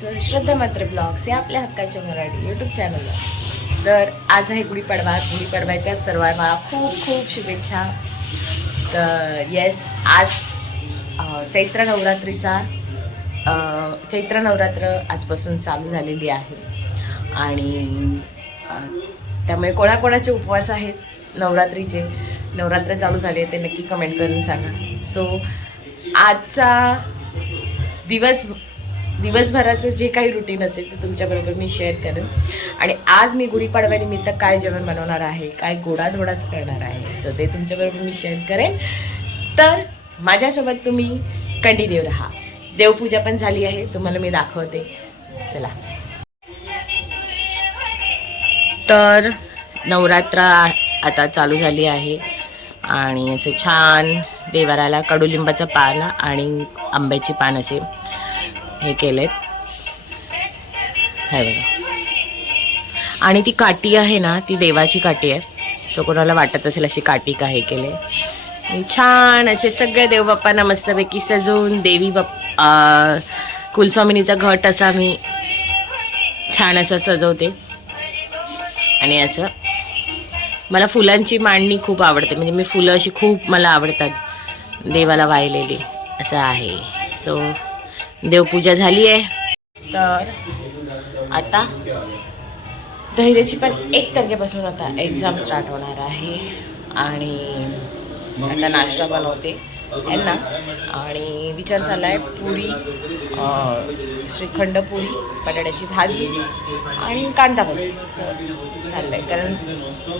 तुमचं श्रद्धा मात्र ब्लॉग्स या आपल्या हक्काच्या मराठी यूट्यूब चॅनलवर तर आज आहे गुढीपाडवा. गुढीपाडव्याच्या सर्वांना खूप खूप शुभेच्छा. तर येस आज चैत्र नवरात्रीचा चैत्र नवरात्र आजपासून चालू झालेली आहे. आणि त्यामुळे कोणाकोणाचे उपवास आहेत नवरात्रीचे नवरात्र चालू झाले ते नक्की कमेंट करून सांगा. सो आजचा दिवस दिवसभराचं जे काही रुटीन असेल ते तुमच्याबरोबर मी शेअर करेन. आणि आज मी गुढीपाडव्यानिमित्त काय जेवण बनवणार आहे काय गोडाधोडाच करणार आहे सो ते तुमच्याबरोबर मी शेअर करेन. तर माझ्यासोबत तुम्ही कंटिन्यू राहा. देवपूजा पण झाली आहे तुम्हाला मी दाखवते. चला. तर नवरात्र आता चालू झाली आहे आणि असे छान देवाराला कडुलिंबाचं पान आणि आंब्याची पान असे हे केलेत. हे बघा. आणि ती काठी आहे ना ती देवाची काठी आहे. सो कोणाला वाटत असेल अशी काठी का हे केले. छान असे सगळे देवबाप्पांना मस्तपैकी सजवून देवी बाप कुलस्वामिनीचा घट असा मी छान असं सजवते. आणि असं मला फुलांची मांडणी खूप आवडते. म्हणजे मी फुलं अशी खूप मला आवडतात. देवाला वाहिलेली. असं आहे. सो देवपूजा झाली आहे. तर आता धैर्याची पण एक तारखेपासून आता एक्झाम स्टार्ट होणार आहे. आणि आता नाश्ता बनवते यांना. आणि विचार चालला आहे पुरी श्रीखंड पुरी बटाट्याची भाजी आणि कांदा भाजी. चाललं आहे कारण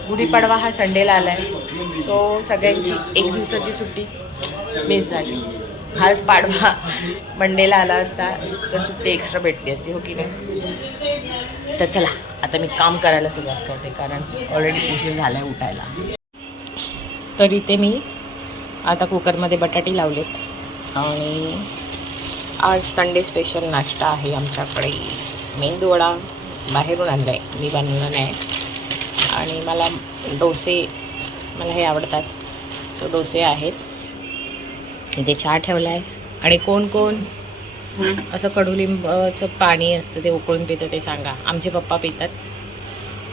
गुढीपाडवा हा संडेला आला आहे सो सगळ्यांची एक दिवसाची सुट्टी मिस झाली. हाच पाडवा. मंडेला आला असता तर सुट्टी एक्स्ट्रा भेटली असती हो की नाही? तर चला आता मी काम करायला सुरुवात करते कारण ऑलरेडी उशीर झाला आहे उठायला. तर इथे मी आता कुकरमध्ये बटाटे लावलेत. आणि आज संडे स्पेशल नाश्ता आहे आमच्याकडे. मेंदूवडा बाहेरून आणला आहे मी बनवला नाही. आणि मला डोसे मला हे आवडतात. सो डोसे आहेत. इथे चहा ठेवला आहे आणि कोण कोण? असं कडुलिंबाचं पाणी असतं ते उकळून पितं ते सांगा. आमचे पप्पा पितात.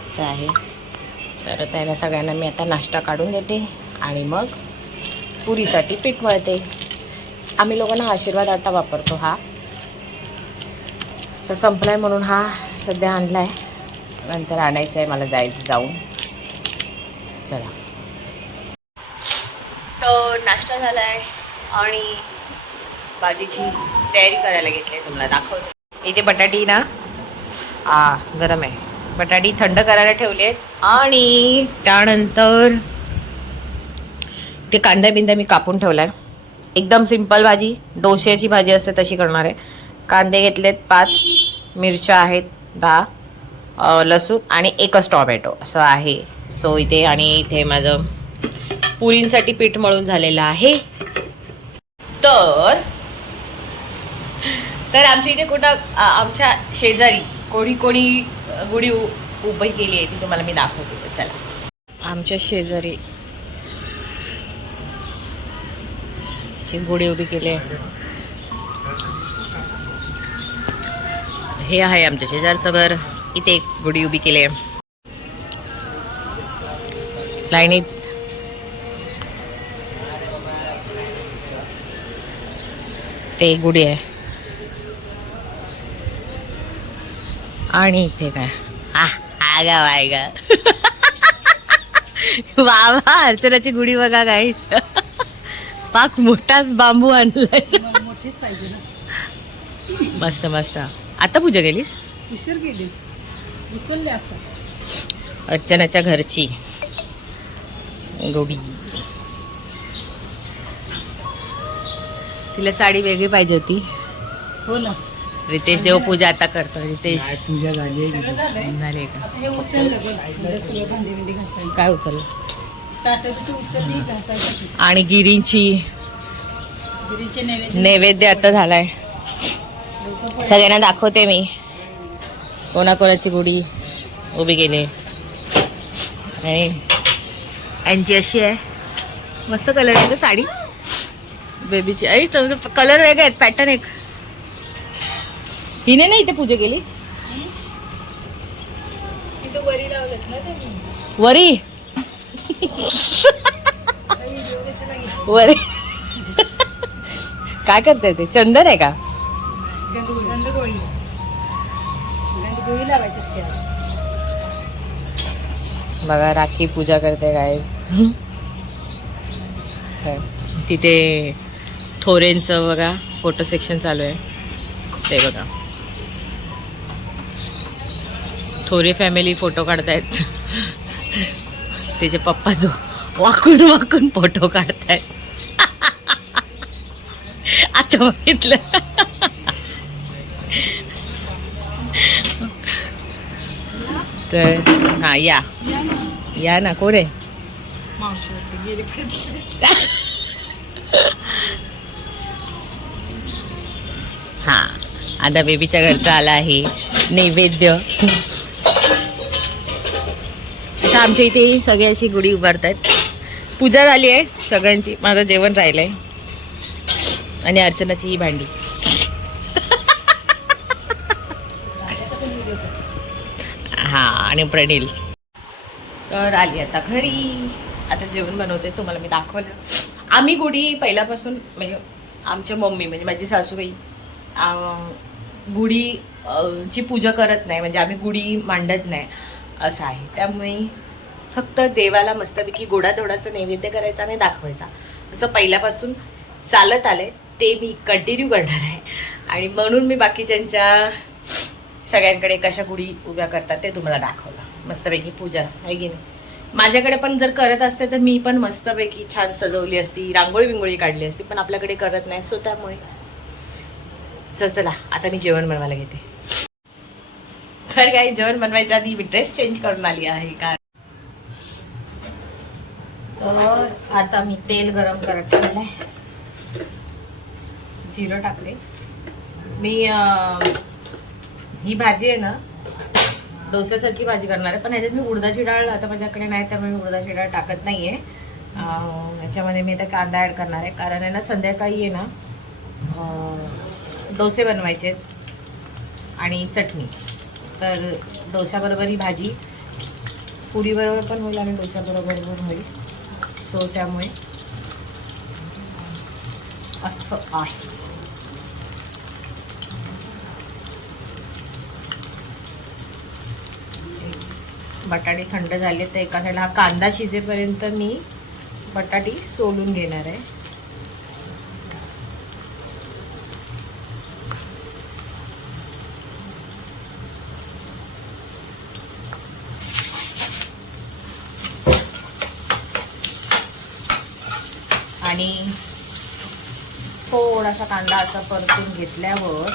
असं आहे. तर त्यांना सगळ्यांना मी आता नाश्ता काढून देते आणि मग पुरीसाठी पीठ मळते. आम्ही लोकांना आशीर्वाद आटा वापरतो हा. तर संपलाय म्हणून हा सध्या आणला आहे नंतर आणायचं आहे मला जायचं जाऊन. चला. तर नाश्ता झाला आहे आणि भाजीची तयारी करायला घेतली आहे तुम्हाला. दाखवते. इथे बटाटी ना. आ गरम आहे. बटाटी थंड करायला ठेवली आहेत. आणि त्यानंतर ते कांदा बिंदा मी कापून ठेवला आहे एकदम सिंपल भाजी. डोश्याची भाजी असते तशी करणार आहे. कांदे घेतलेत पाच मिरच्या आहेत दहा लसूण आणि एकच टॉमॅटो. असं आहे. सो इथे आणि इथे माझं पुरींसाठी पीठ मळून झालेलं आहे. तर तर आमच्या इथे कुठं आमच्या शेजारी कोणी कोणी गुढी उभी केली आहे ती तुम्हाला मी दाखवते. चला. आमच्या शेजारी गुढी उभी केली आहे. हे आहे आमच्या शेजारचं घर. इथे एक गुढी उभी केली आहे. लाईनीत ते गुढी आहे. आणि इथे काय? आ आगा वायगा वा वा अर्चनाची गुढी बघा काय पाक मोठाच बांबू आणलाय. मोठीच पाहिजे ना मस्त मस्त. आता पूजा केलीस? उशीर गेली उचलले आता. अर्चनाच्या घरची. गुढी. तिला साडी वेगळी पाहिजे होती. हो ना. रितेश देव पूजा आता करतो रितेश. पूजा झाली झाले का? हे काय उचललं? घासायची. आणि गिरीची नैवेद्य. नैवेद्य आता झालाय. सगळ्यांना दाखवते मी. कोणाकोणाची गुढी उभी केली. आणि यांची अशी आहे. मस्त कलर आहे साडी. बेबीची आई कलर वेगळे आहेत पॅटर्न एक. हिने नाही इथे पूजा केली? वरी लावलेत ना त्यांनी. वरी? वरी. काय करते ते? चंदन आहे का. बघा राखी पूजा करते काय तिथे थोरेंचं बघा फोटो सेक्शन चालू आहे. ते बघा. थोरे फॅमिली फोटो काढतायत. तिचे पप्पा जो वाकून वाकून फोटो काढतायत. आता बघितलं. तर हा या. या ना. कोण आहे. हा. आता बेबीच्या घरचा आला आहे. नैवेद्य. आता आमच्या इथे सगळे अशी गुढी उभारतात पूजा झाली आहे सगळ्यांची. माझं जेवण राहिलं आहे आणि अर्चनाची ही भांडी. हा आणि प्रणील. तर आली आता घरी. आता जेवण बनवते. तुम्हाला मी दाखवलं. आम्ही गुढी पहिल्यापासून म्हणजे आमच्या मम्मी म्हणजे माझी सासूबाई गुढी ची पूजा करत नाही म्हणजे आम्ही गुढी मांडत नाही असं आहे. त्यामुळे फक्त देवाला मस्तपैकी गोडाधोडाचं नैवेद्य करायचा आणि दाखवायचा. असं पहिल्यापासून चालत आले ते मी कंटिन्यू करणार आहे. आणि म्हणून मी बाकीच्यांच्या सगळ्यांकडे कशा गुढी उभ्या करतात ते तुम्हाला दाखवलं. मस्तपैकी पूजा आहे की नाही? माझ्याकडे पण जर करत असते तर मी पण मस्तपैकी छान सजवली असती रांगोळी बिंगोळी काढली असती पण आपल्याकडे करत नाही सो त्यामुळे चल चला आता मी जेवण बनवायला घेते. तर काही जेवण बनवायच्या आधी मी ड्रेस चेंज करून आली आहे का तर आता मी तेल गरम करत ठेवलंय. जिरं टाकले. मी ही भाजी आहे ना डोस्यासारखी भाजी करणार आहे पण ह्याच्यात मी उडदाची डाळ आता माझ्याकडे नाही त्यामुळे मी उडदाची डाळ टाकत नाही आहे याच्यामध्ये मी आता कांदा ॲड करणार आहे कारण आहे ना संध्याकाळी आहे ना डोसे बनवायचे आहेत. आणि चटणी. तर डोस्याबरोबर ही भाजी पुरीबरोबर पण होईल आणि डोस्याबरोबर पण होईल. सो त्यामुळे असं आहे. बटाटे थंड झाले तर एका साईडला हा कांदा शिजेपर्यंत मी बटाटी सोलून घेणार आहे. आणि थोडासा कांदा असा परतून घेतल्यावर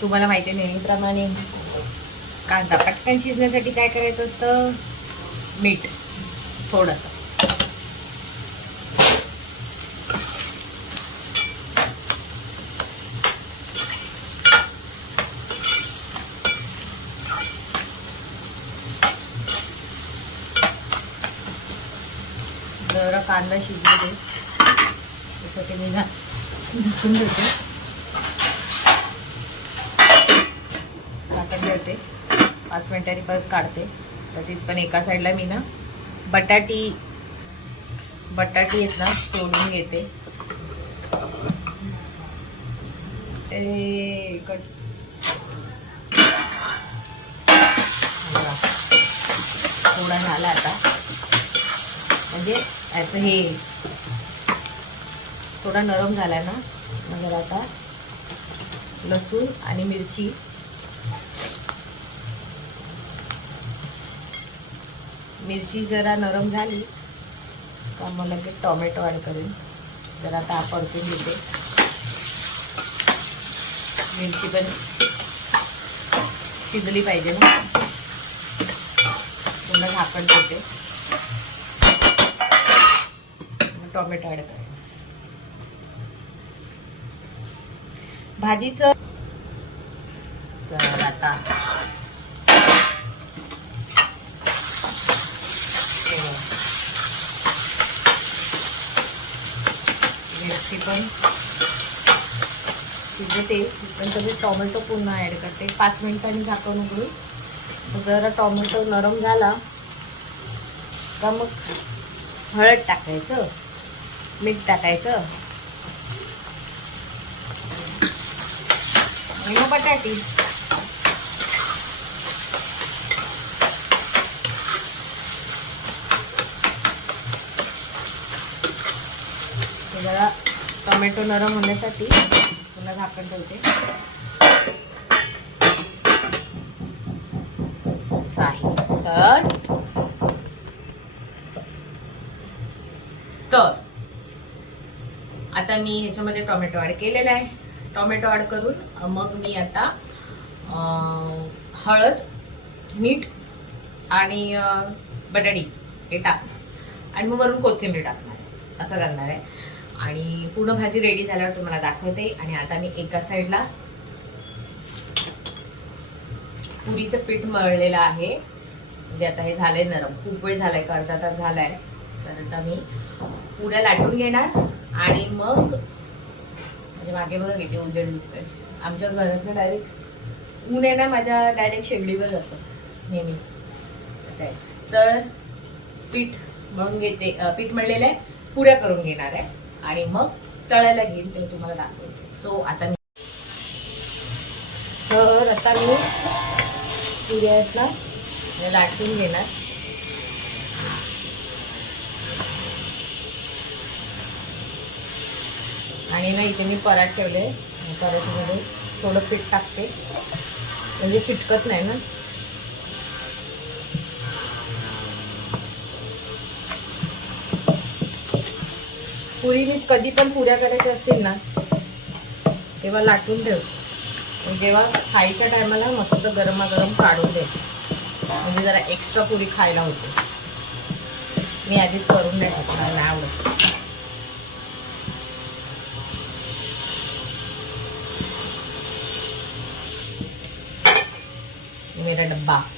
तुम्हाला माहिती आहे नेहमीप्रमाणे कांदा पटकन शिजण्यासाठी काय करायचं असतं? मीठ थोडंसं. जरा कांदा शिजू दे त्यासाठी मी झा झाकून देते झाकण ठेवते पाच मिनिटांनी परत काढते. तर तिथ पण एका साईडला मी ना बटाटी बटाटी आहेत ना सोडून घेते. कट. थोडा झाला आता. म्हणजे याचं हे थोडा नरम झाला ना. म्हणजे आता लसूण आणि मिरची. मिरची जरा नरम झाली का मग लगेच टोमॅटो ॲड करेन. जरा आता परतून घेते. मिरची पण शिजली पाहिजे ना. पुन्हा झाकण देते मग टोमॅटो ॲड करेन भाजीचं तर आता. ते पण शिजते पण मी टोमॅटो पुन्हा ॲड करते. पाच मिनिटांनी झाकून उघडून. जरा टोमॅटो नरम झाला का मग हळद टाकायचं. मीठ टाकायचं. आणि मग बटाटी. जरा टोमॅटो नरम होण्यासाठी पुन्हा झाकण ठेवते. आहे तर आता मी ह्याच्यामध्ये टॉमॅटो ॲड केलेला आहे. टॉमॅटो ॲड करून मग मी आता हळद मीठ आणि बटाटी हे टाकणार. आणि मग वरून कोथिंबीर टाकणार. असं करणार आहे. आणि पूर्ण भाजी रेडी झाल्यावर तुम्हाला दाखवते. आणि आता मी एका साईडला पुरीचं पीठ मळलेलं आहे. म्हणजे आता हे झालंय नरम. खूप वेळ झालाय का अर्धा तास झालाय. तर आता मी पुऱ्या लाटून घेणार. आणि मग म्हणजे मागे बघा किती उजेड दिसतोय. आमच्या घरातलं डायरेक्ट ऊन आहे ना माझ्या डायरेक्ट शेगडीवर जातं. नेहमी. असं आहे. तर पीठ म्हणून घेते पीठ म्हणलेलं आहे पुऱ्या करून घेणार आहे. आणि मग तळायला घेईन ते तुम्हाला दाखवते सो आता मी तर आता मी पुऱ्यातला लाटून घेणार. आणि ना इथे मी पराठ ठेवले. पराठीमध्ये थोडं पीठ टाकते. म्हणजे चिटकत नाही ना. पुरी मी कधी पण पुऱ्या करायच्या असतील ना तेव्हा लाटून ठेव. जेव्हा खायच्या टायमाला मस्त गरमागरम काढून द्यायची. म्हणजे जरा एक्स्ट्रा पुरी खायला होते. मी आधीच करून नाही टाकत मला नाही आवडत. Bye.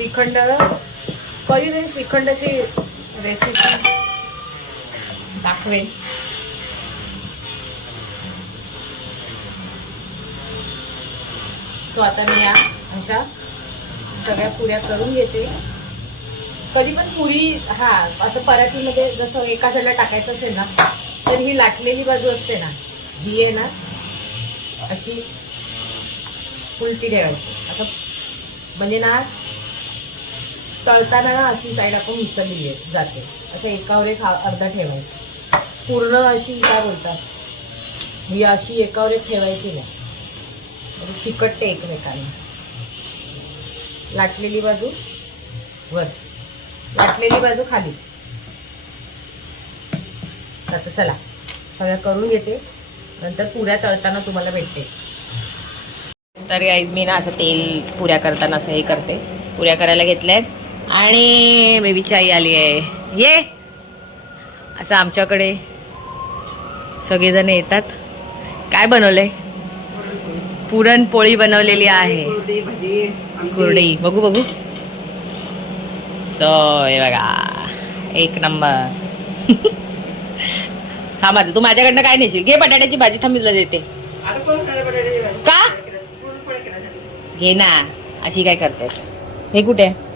श्रीखंड कधी श्रीखंडाची रेसिपी दाखवेन. सो आता मी या अशा सगळ्या पुऱ्या करून घेते. कधी पण पुरी हा असं पराठीमध्ये जसं एका साईडला टाकायचं असेल ना तर ही लाटलेली बाजू असते ना ही आहे ना अशी उलटी ठेवायची. असं म्हणजे ना तळताना ना अशी साईड आपण उचललेली आहे जाते. असं एकावर एक अर्धा ठेवायचं. पूर्ण अशी काय बोलतात. ही अशी एकावर एक ठेवायची नाही. म्हणजे चिकटते एकमेकांना. लाटलेली बाजू वर. लाटलेली बाजू खाली. आता चला. सगळं करून घेते. नंतर पुऱ्या तळताना तुम्हाला भेटते. तर गाईज मी ना असं तेल पुऱ्या करताना असं हे करते. पुऱ्या करायला घेतल्यात. आणि बेबीची आई आली आहे. ये. असं आमच्याकडे सगळेजण येतात. काय बनवलंय? पुरणपोळी बनवलेली आहे. कुरडई बघू बघू. सो हे बघा. एक नंबर. थांबा तू माझ्याकडनं काय नेशील? घे बटाट्याची भाजी थांब मी तुला देते. का? घे ना. अशी काय करतेस? हे कुठे? आहे?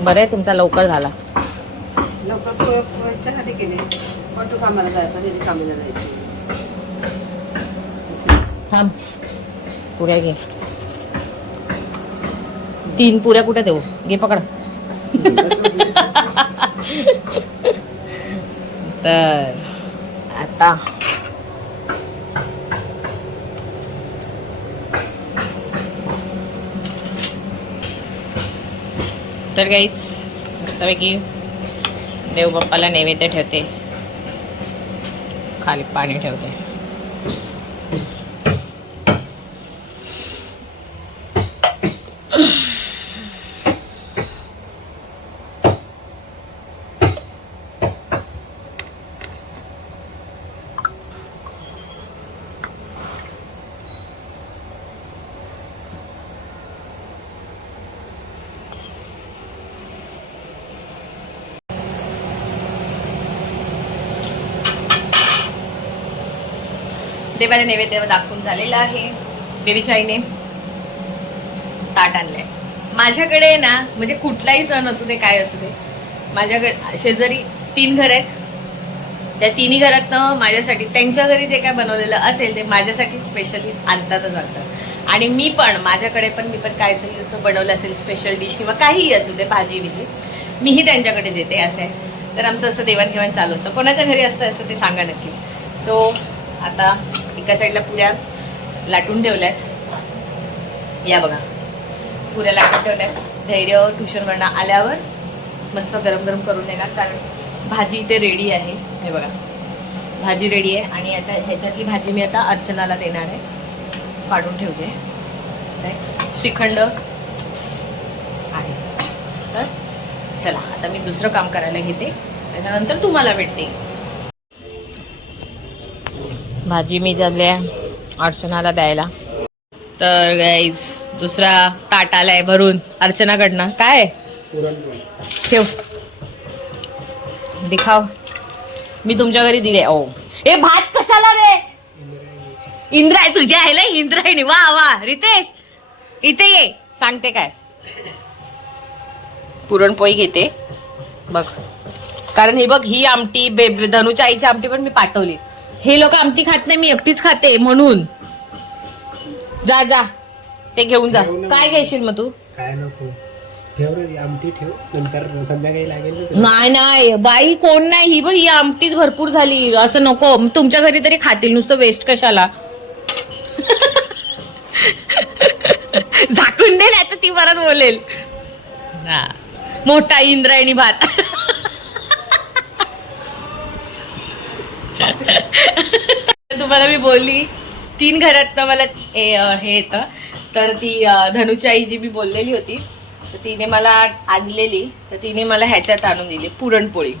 बरं आहे तुमचा लवकर झाला. पण तू कामाला जायचा नाही कामाला जायची. थांब. पुऱ्या घे. तीन पुऱ्या कुठे देऊ? घे पकड. तर आता. तर काहीच मस्तपैकी देवबाप्पाला नैवेद्य ठेवते. खाली पाणी ठेवते. देवाला नैवेद्य दाखवून झालेला आहे. देवीच्या आईने ताट आणलंय. माझ्याकडे ना म्हणजे कुठलाही सण असू दे काय असू दे माझ्याकडे शेजारी तीन घर आहेत. त्या तिन्ही घरातनं माझ्यासाठी त्यांच्या घरी जे काय बनवलेलं असेल ते माझ्यासाठी स्पेशली आणतातच आणतात. आणि मी पण माझ्याकडे पण मी पण काहीतरी असं बनवलं असेल स्पेशल डिश किंवा काहीही असू दे भाजी बिजी मीही त्यांच्याकडे देते असं. आहे तर आमचं असं देवाणघेवाण चालू असतं. कोणाच्या घरी असतं असतं ते सांगा नक्कीच. सो आता एका साईडला पुऱ्या लाटून ठेवल्यात. या बघा. पुऱ्या लाटून ठेवल्यात. धैर्य ट्युशनवरनं आल्यावर मस्त गरम गरम करून देणार कारण भाजी इथे रेडी आहे. हे बघा. भाजी रेडी आहे. आणि आता ह्याच्यातली भाजी मी आता अर्चनाला देणार आहे. काढून ठेवते. श्रीखंड आहे. तर चला आता मी दुसरं काम करायला घेते. त्याच्यानंतर तुम्हाला भेटते. भाजी मी झाल्या अर्चनाला द्यायला. तर गाईज दुसरा ताट आलाय भरून. अर्चनाकडनं. काय? ठेव. दिखाव मी तुमच्या घरी दिले. ओ. ए भात कशाला रे? इंद्राय तुझ्या आहे इंद्रायणी. वा वा. रितेश इथे ये. सांगते काय? पुरणपोळी घेते. बघ. कारण हे बघ ही आमटी बे धनुच्या आईची आमटी पण मी पाठवली. हे लोक आमटी खात नाही मी एकटीच खाते म्हणून. जा जा. ते घेऊन जा. काय घेशील मग तू? काय नको. ठेव रे आमटी ठेव. नंतर संध्याकाळी लागेल ना. नाही नाही. बाई कोण नाही? ही बघ ही आमटीच भरपूर झाली. असं नको. तुमच्या घरी तरी खातील नुसतं वेस्ट कशाला? झाकून दे नाही तर ती परत बोलेल. हा. मोठा इंद्रायणी भात. तुम्हाला मी बोलली तीन घरात मला हे हे येतं. तर ती धनुची आई जी मी बोललेली होती. तर तिने मला आणलेली. तर तिने मला ह्याच्यात आणून दिली पुरणपोळी.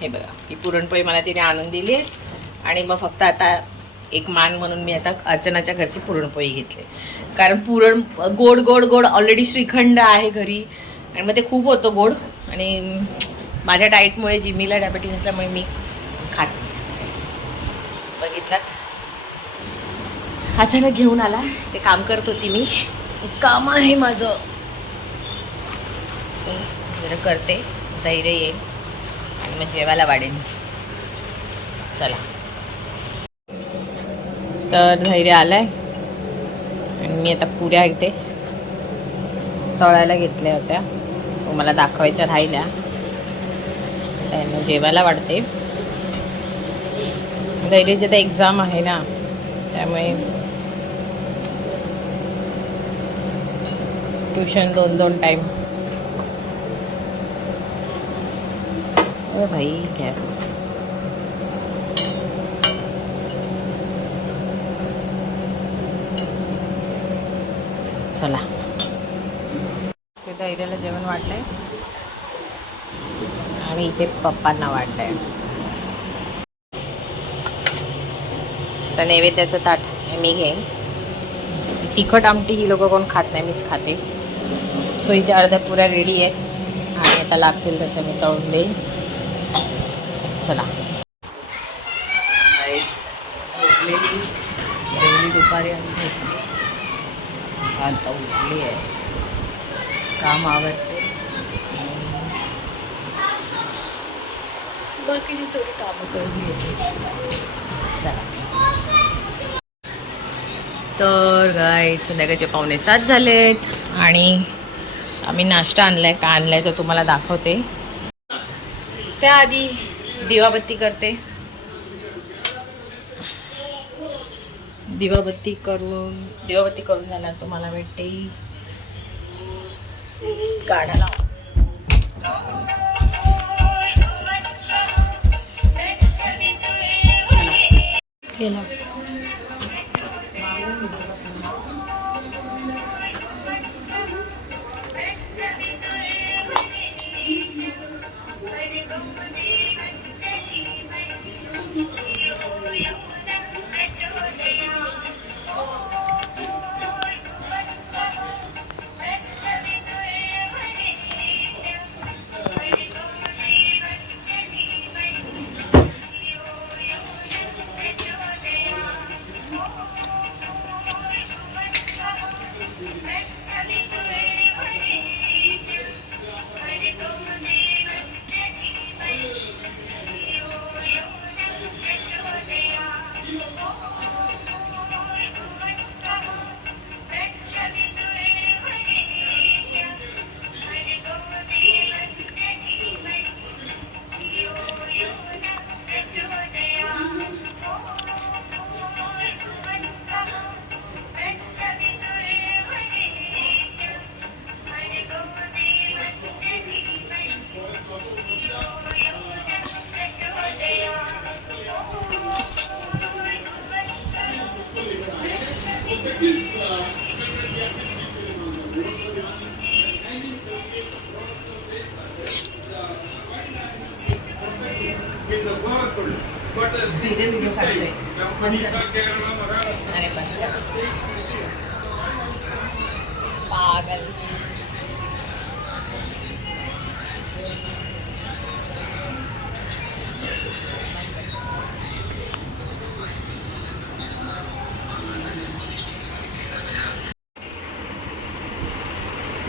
हे बघा ही पुरणपोळी मला तिने आणून दिली. आणि मग फक्त आता एक मान म्हणून मी आता अर्चनाच्या घरची पुरणपोळी घेतली. कारण पुरण गोड गोड गोड ऑलरेडी श्रीखंड आहे घरी. आणि मग ते खूप होतं गोड. आणि माझ्या डाएटमुळे जिमीला डायबेटीस असल्यामुळे मी खात नाही. बघितलात. अचानक घेऊन आला. ते काम करत होती मी. काम आहे माझं. सो जरा करते. धैर्य येईल. आणि मग जेवायला वाढेन. चला. तर धैर्य आलाय. आणि मी आता पुऱ्या इथे तळायला घेतल्या होत्या. तो मला दाखवायच्या राहिल्या. त्यांना जेवायला वाढते. धैर्याची आता एक्झाम आहे ना त्यामुळे ट्युशन दोन दोन टाईम भाई गॅस चला. ते धैर्याला जेवण वाढलंय आणि इथे पप्पांना वाढलंय तर नैवेद्याचं ताट हे मी घेईन. तिखट आमटी ही लोक कोण खात नाही मीच खाते. सो इथे अर्ध्या पुऱ्या रेडी आहेत आणि आता लागतील तसं मी तळून देईन. चला. दुपारी आता उठली आहे. काम आवडते बाकीची थोडी कामं करून घेते चला तर गाय संध्याकाळचे पावणे सात झालेत. आणि आम्ही नाश्ता आणलाय का आणलाय तर तुम्हाला दाखवते. त्याआधी दिवाबत्ती करते. दिवाबत्ती करून दिवाबत्ती करून झाल्यावर तुम्हाला भेटते. गाडा लाव. केला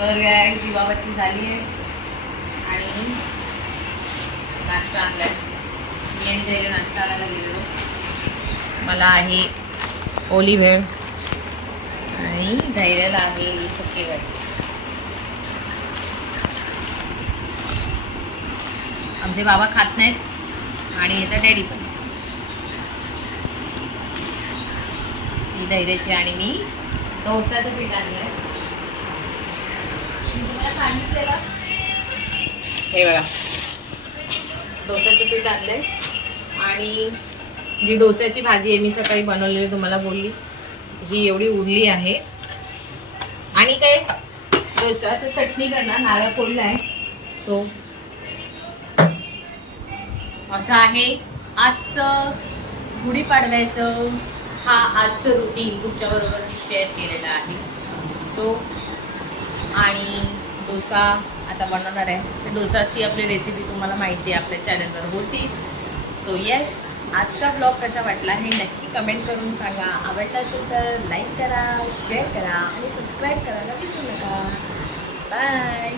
तर काय दिवाबत्ती झाली आहे आणि नाश्ता आणलाय मी आणि धैर्य नाश्ता आणायला गेलेलो। मला आहे ओली भेळ आणि धैर्याला आहे सुकी भेळ आमचे बाबा खात नाहीत आणि याचा डॅडी पण। ही धैर्याची आणि मी डोसाचं पीठ आणलं आहे सांगितलेलं. हे बघा. डोस्याचं पीठ आणलंय. आणि जी डोस्याची भाजी आहे मी सकाळी बनवलेली तुम्हाला बोलली. ही एवढी उरली आहे. आणि काय? डोसा तर चटणी करणार नारळ फोडला आहे. सो असं आहे. आजचं गुढीपाडव्याचं हा आजचं रुटीन तुमच्याबरोबर मी शेअर केलेलं आहे. सो आणि डोसा आता बनवणार आहे. तर डोसाची आपली रेसिपी तुम्हाला माहिती आहे आपल्या चॅनलवर होतीच. सो येस आजचा ब्लॉग कसा वाटला हे नक्की कमेंट करून सांगा. आवडला असेल तर लाईक करा शेअर करा आणि सबस्क्राईब करायला विसरू नका. बाय